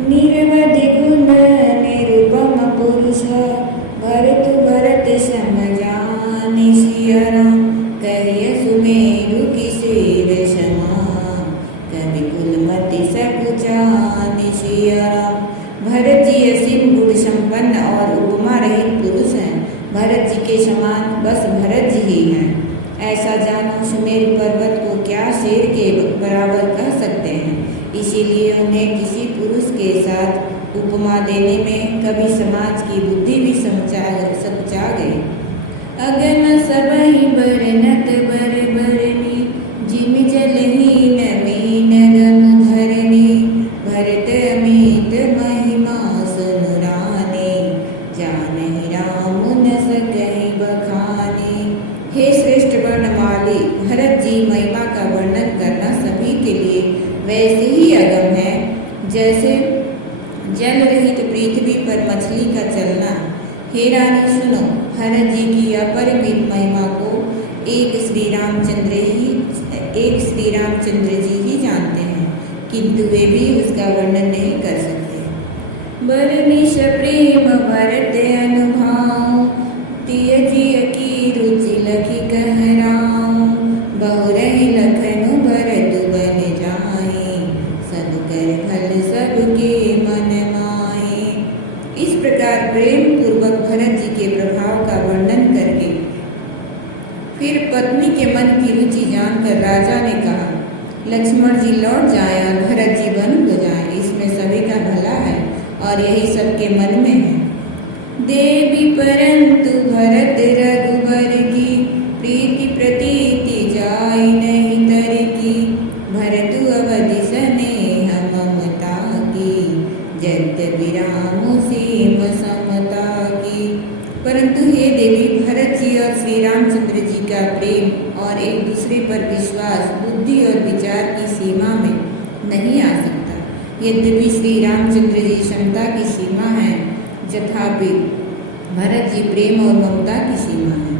निरवधि गुण निरुपम पुरुष भरत भरत सम जानि सिया राम कहिय सुमेरु की शीर क्षमा कवि कुलमति सकुचानि सिया राम। भरत जी असीम गुण संपन्न और उपमा रहित पुरुष हैं। भरत जी के समान बस भरत जी ही हैं। ऐसा जानो सुमेरु पर्वत को क्या शेर के बराबर कह सकते हैं। इसीलिए उन्हें किसी पुरुष के साथ उपमा देने में कभी समाज की बुद्धि भी समझा गई। अगम सबहि बरनत बर बरनी जिम जलहीन मीन गम धरनी भरत अमित महिमा सुनुरानी जानहि राम न सकहि बखानी। हे श्रेष्ठ वर्णमाली भरत जी, महिमा का वर्णन करना सभी के लिए वैसे ही अगम है जैसे जल रहित पृथ्वी पर मछली का चलना। हे रानी सुनो, भरत जी की अपरिमित महिमा को एक श्री रामचंद्र जी ही जानते हैं, किंतु वे भी उसका वर्णन नहीं कर सकते। बरनिश प्रेम भरत अनुभाव तिय जिय की रुचि लखी कहराऊं बहुरहि लखनु भरत बन जाए सब कर फल सबके मन माए। इस प्रकार प्रेम पूर्वक भरत जी के प्रभाव का वर्णन करके फिर पत्नी के मन की रुचि जानकर राजा ने कहा, लक्ष्मण जी लौट जाए और भरत जी वन हो जाए, इसमें सभी का भला है और यही सबके मन में है। देवी परंतु भरत रघुबर की प्रीति प्रतीति जाय नहीं तर की भरतु अवधि स्नेह ममता की जत विराम सीम समता की। परंतु हे देवी, भरत जी और श्री रामचंद्र जी का प्रेम और एक दूसरे पर विश्वास बुद्धि और विचार की सीमा में नहीं आ सकता। यद्यपि श्री रामचंद्र जी क्षमता की सीमा है, तथापि भरत जी प्रेम और ममता की सीमा है।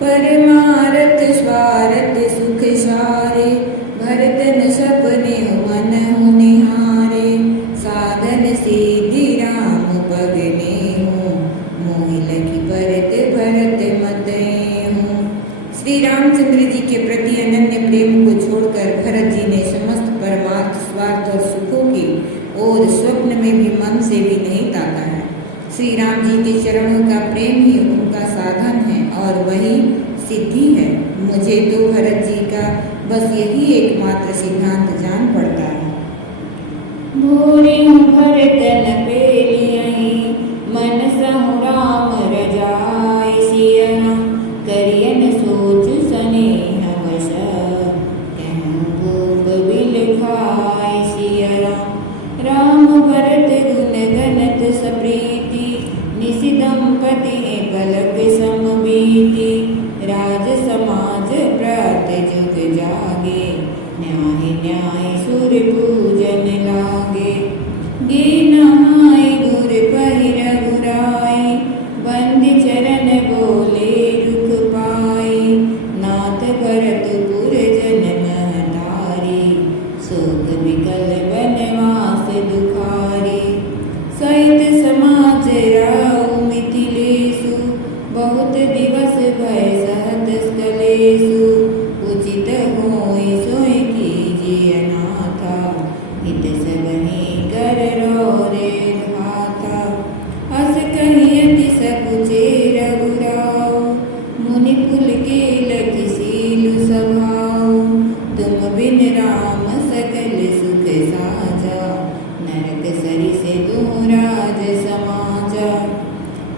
परमारथ स्वारथ सुख सारे भरत न सपने मन हो निहारे साधन सिद्धि राम पगने हो मोहि लखि भरत भरत मत हूँ। श्री रामचंद्र जी के प्रति अनन्य प्रेम को छोड़कर भरत जी ने समस्त परमार्थ स्वार्थ और सुखों की ओर स्वप्न में भी मन से भी नहीं ताका है। श्री राम जी के चरणों का प्रेम ही उनका साधन है और वही सिद्धि है। मुझे तो भरत जी का बस यही एकमात्र सिद्धांत जान पड़ता है। भूरि भरत न पेलियहि मन सहु राम रजाय सिया करियन सोच स्नेह वश कहूँ भूप बिल खाय सिया राम भरत गुण गणत सप्रीति निसि दंपति पलक समबीति राज समाज प्रात जुग जागे न्याय न्याय सुर पूजन लागे गे नहाय गुर पहिर गुराई बंद चरण बोले रुख पाए नाथ भरत पुर जन महतारी शोक विकल बनवास दुखारी सहित समाज राउ मिथिलेषु बहुत दिवस भय सहत स्थलेषु उचित होय सोय कीजिए नाथा हित सबहि कर रे धाता हस कहियति सकुचे रघुराव मुनि कुल के लखि सीलु स्वभाव तुम बिन राम सकल सुख साजा नरक सरिस दूराज समाजा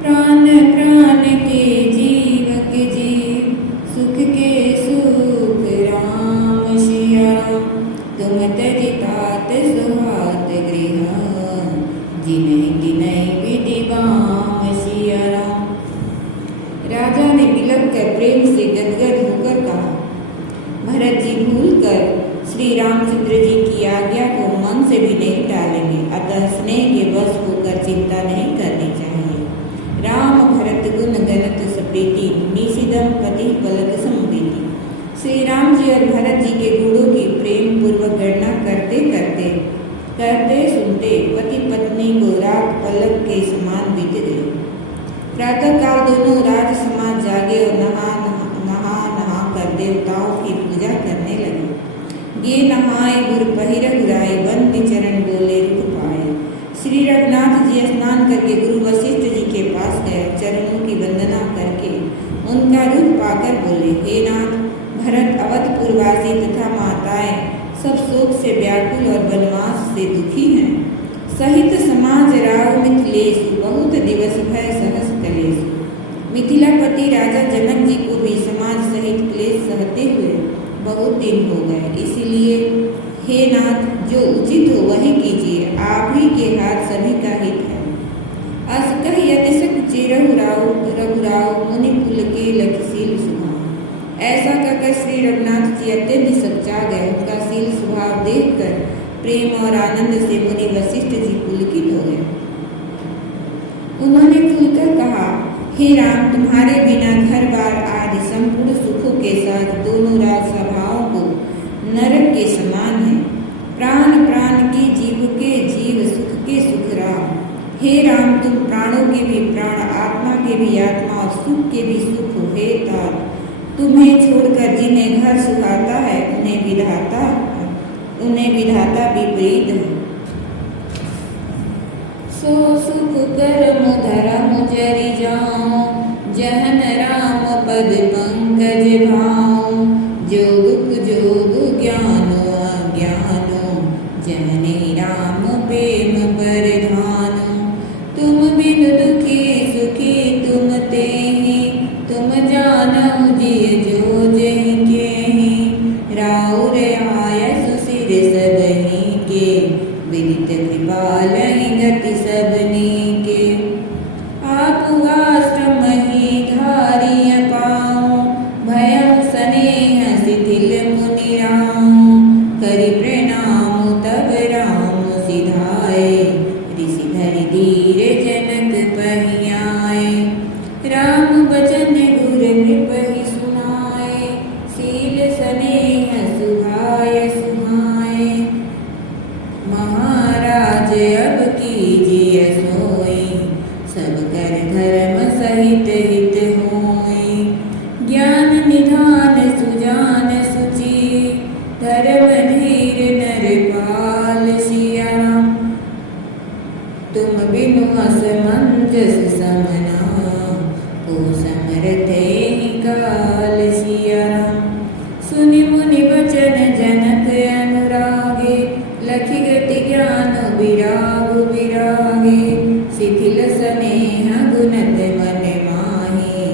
प्राण प्राण के जीव के जीव सुख के सुख राम सिया तुम तजि तात सुहात गृह जिनहि तिनहि विधि बाम सिया राम। राजा ने विलप कर प्रेम से गदगद होकर कहा, भरत जी भूल कर श्री रामचंद्र जी की आज्ञा को मन से भी नहीं टालेंगे, अतः स्नेह के वश होकर चिंता नहीं करनी चाहिए। राम भरत गुण गणत सप्रीति निशिदम पति पलक समबीति। श्री राम जी और भरत जी के गुणों की प्रेम पूर्वक गणना करते करते कहते सुनते पति पत्नी को रात पलक के समान बीत गई। प्रातः काल दोनों राज समाज जागे और नहा कर देवताओं की पूजा करने लगे। ये नहाए गुर पहिर गुराए बंद चरण बोले रुख पाए। श्री रघुनाथ जी स्नान करके गुरु वशिष्ठ जी के पास गए। चरणों की वंदना करके उनका रुख पाकर बोले, हे नाथ, भरत अवधपुरवासी तथा माताएं सब शोक से व्याकुल और वनवास से दुखी हैं। सहित समाज राव मिथिलेशु बहुत दिवस भय सहस कलेशु। मिथिलापति राजा जनक जी को भी समाज सहित क्लेश सहते हुए बहुत दिन हो गए। इसीलिए हे नाथ, जो उचित हो वही कीजिए, आप ही के हाथ सभी का हित है। अस कह यतिशक चिरहु रघुराव मुनि कुल के लखशील सुभाव। ऐसा कहकर श्री रघुनाथ जी अत्यंत सच्चा गए। उनका शील स्वभाव देखकर प्रेम और आनंद से मुनि वशिष्ठ जी पुलकित हो गए। उन्होंने खुलकर कहा, हे राम, तुम्हारे बिना घर बार आदि संपूर्ण सुखों के साथ दोनों राजसभाओं को नरक के समान है। प्राण प्राण की जीव के जीव, सुख के सुख राम। हे राम, तुम प्राणों के भी प्राण, आत्मा के भी आत्मा और सुख के भी सुख हो। हे तात, तुम्हें छोड़कर जिन्हें घर सुहाता है उन्हें विधाता विपरीत है। सो सुख कर्म धर्म जरि जाऊं, जहन राम पद पंकज भाऊं। जोग जोग ज्ञान अज्ञानो, जहने राम प्रेम परिधानो। तुम बिन दुखी सुखी तुम तेहि, तुम जानहु जिय जो जहि केहि। राउर आयसु सिर सबहि के, विदित कृपालहि गति सबनी के। आप आश्रम ही धारिय पाऊं, भयं स्नेह शिथिल मुनि राऊं। करि प्रणाम तब राम सिधाए, ऋषि धरि धीर जनक पहियाए। राम बचन गुर नृपहि सुनाए, शील स्नेह सुहाय सुहाए। महाराज अब कीजिए सोई, सब कर धर्म सहित हित होई। ज्ञान निधान सुजान सुचि, धर्म धीर नरपाल सिया राम। तुम बिनु असमंजस समना, ओ समरथ एहि काल सिया राम। सुनि मुनि वचन जनक अनुरागे, लखि गति ज्ञान विराग विरागे। शिथिल स्नेह गुणत मन माहि,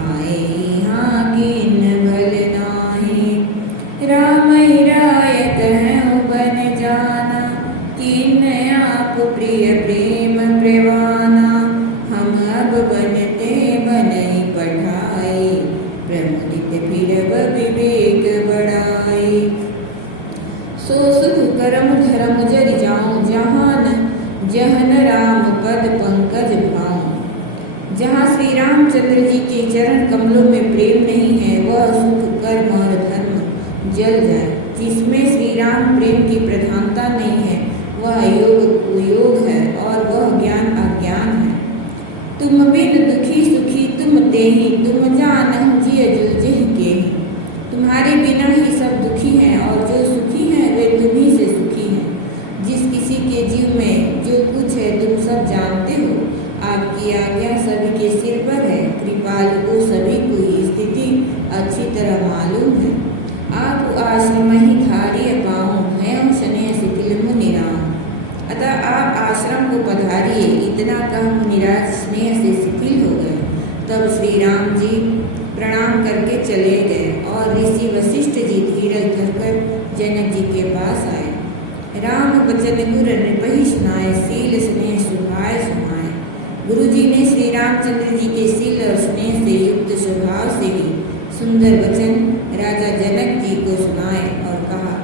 आए यहाँ कीन भल नाहि। राम राय कहऊँ बन जाना, कीन आप प्रिय प्रेम प्रवाना। हम अब बनते बनई पठाई, प्रमुदित फिरब विवेक बढ़ाई। सो सुख कर्म धर्म जरि जाऊं, जहन राम पद पंकज भाऊं। जहाँ श्री रामचंद्र जी के चरण कमलों में प्रेम नहीं है, वह सुख कर्म और धर्म जल जाए। जिसमें श्री राम प्रेम की प्रधानता नहीं है, वह योग कुयोग है और वह ज्ञान अज्ञान है। तुम बिन दुखी सुखी तुम तेहि, तुम जानहु जिय जो जहि केहि। तुम्हारे बिना ही सब दुखी हैं और जो सुखी हैं वे तुम्ही से सुखी हैं। जिस किसी के जीव में जो कुछ है तुम सब जानते हो। आपकी आज्ञा सभी के सिर पर है, कृपालु को सभी को स्थिति अच्छी तरह मालूम है। आप आश्रम ही धारिय पाऊं, भयं स्नेह शिथिल मुनि राम। अतः आप आश्रम को पधारिए। इतना कह मुनिराज स्नेह से शिथिल हो गए। तब श्री राम जी प्रणाम करके चले गए और ऋषि वशिष्ठ जी धीरज धरकर जनक जी के पास आए। राम बचन गुर नृपहि सुनाए, शील स्नेह सुहाय सुहाए। गुरु जी ने श्री रामचंद्र जी के शील और स्नेह से युक्त स्वभाव से ही सुंदर वचन राजा जनक जी को सुनाए और कहा,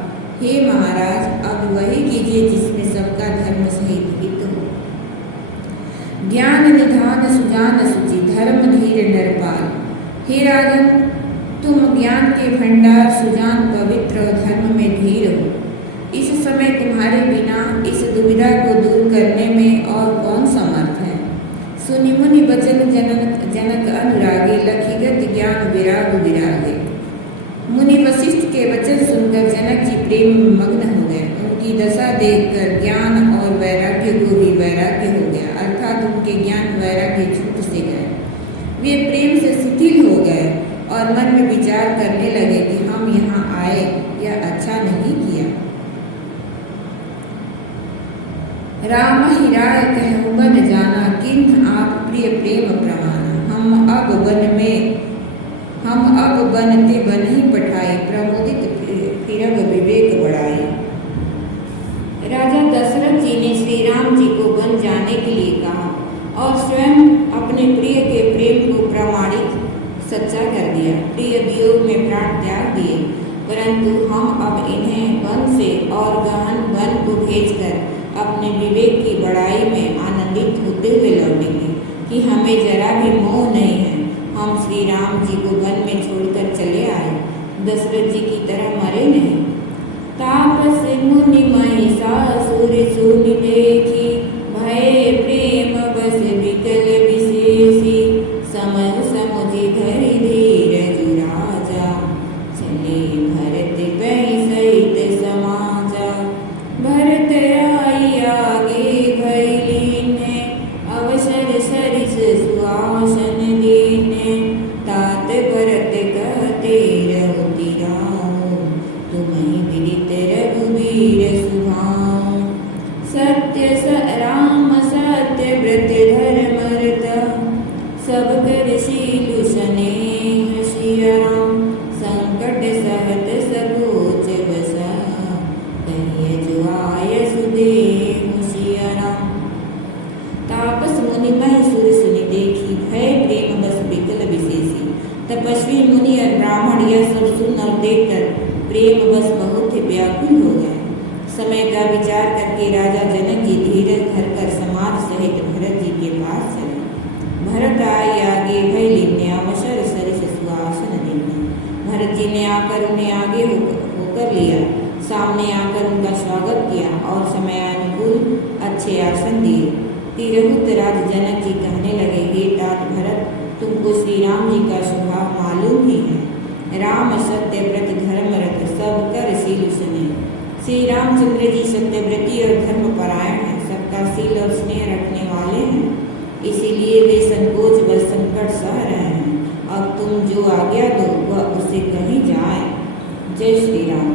हे महाराज, अब वही कीजिए जिसमें सबका धर्म सहित हित हो। ज्ञान निधान सुजान सुचि, धर्म धीर नरपाल। हे राजन, तुम ज्ञान के भंडार, सुजान, पवित्र और धर्म में धीर हो। इस समय तुम्हारे बिना इस दुविधा को दूर करने में और कौन समर्थ है। सुनि मुनि बचन जनक अनुरागे, लखीगत ज्ञान विराग विरागे। मुनि वशिष्ठ के वचन सुनकर जनक जी प्रेम में मग्न हो गए। उनकी दशा देखकर ज्ञान और वैराग्य को भी वैराग्य हो गया, अर्थात उनके ज्ञान वैराग्य छूट से गए। वे प्रेम से शिथिल हो गए और मन में विचार करने लगे कि हम यहाँ आए यह अच्छा नहीं किया। राम हिराय कहूँ बन जाना, किन्ह आप प्रिय प्रेम प्रमाना। हम अब बनते बन ही पठाई, प्रमोदित फिरग विवेक बढ़ाई। राजा दशरथ जी ने श्री राम जी को वन जाने के लिए कहा और स्वयं अपने प्रिय के प्रेम को प्रमाणित सच्चा कर दिया। प्रिय वियोग में प्राण त्याग दिए, परंतु हम अब इन्हें वन से और गहन वन को भेजकर अपने विवेक की बढ़ाई में आनंदित होते हुए लौटेंगे कि हमें जरा भी मोह नहीं है। हम श्री राम जी को वन में छोड़कर चले आए, दशरथ जी की तरह मरे नहीं। तापस मुनि महिषासुर सुनि देखी, भय प्रेम बस विकल विशेषी। समय समुझि धरि धीरज राजा, चले भरत पै सहित समाजा। भरत आई आगे भय लीने, अवसर सरिस सुआसन दीने। तात भरत कहते रहुति राम, तुम्हि विदित रघुवीर सुभाऊ। सत्य राम सत्य व्रत धर्म रता, सब कर शीलु स्नेह सिया राम। संकट सहत सकोच बसा, कहिए जो आय सुदेव सिया राम। तापस मुनि महिषुर सुनि देखी, भय प्रेम बस विकल विशेषी। तपस्वी मुनि और ब्राह्मण यह सब सुन और देखकर प्रेम बस बहुत ही व्याकुल हो गए। समय का विचार करके राजा जनक जी धीरज धरकर समाज सहित भरत जी के पास चले। भरत आई आगे भय लीने, अवसर सरिस सुआसन दीने। भरत जी ने आकर उन्हें आगे होकर लिया, सामने आकर उनका स्वागत किया और समय अनुकूल अच्छे आसन दिए। तिरहुत राज जनक जी कहने लगे, हे तात भरत, तुमको श्री राम जी का स्वभाव मालूम ही है। राम सत्य व्रत धर्म रत, सब कर शील सुने। श्री रामचंद्र जी सत्यव्रती और धर्मपरायण हैं, सबका शील और स्नेह रखने वाले हैं। इसीलिए वे संकोच व संकट सह रहे हैं। अब तुम जो आज्ञा दो वह उसे कहीं जाए। जय श्री राम।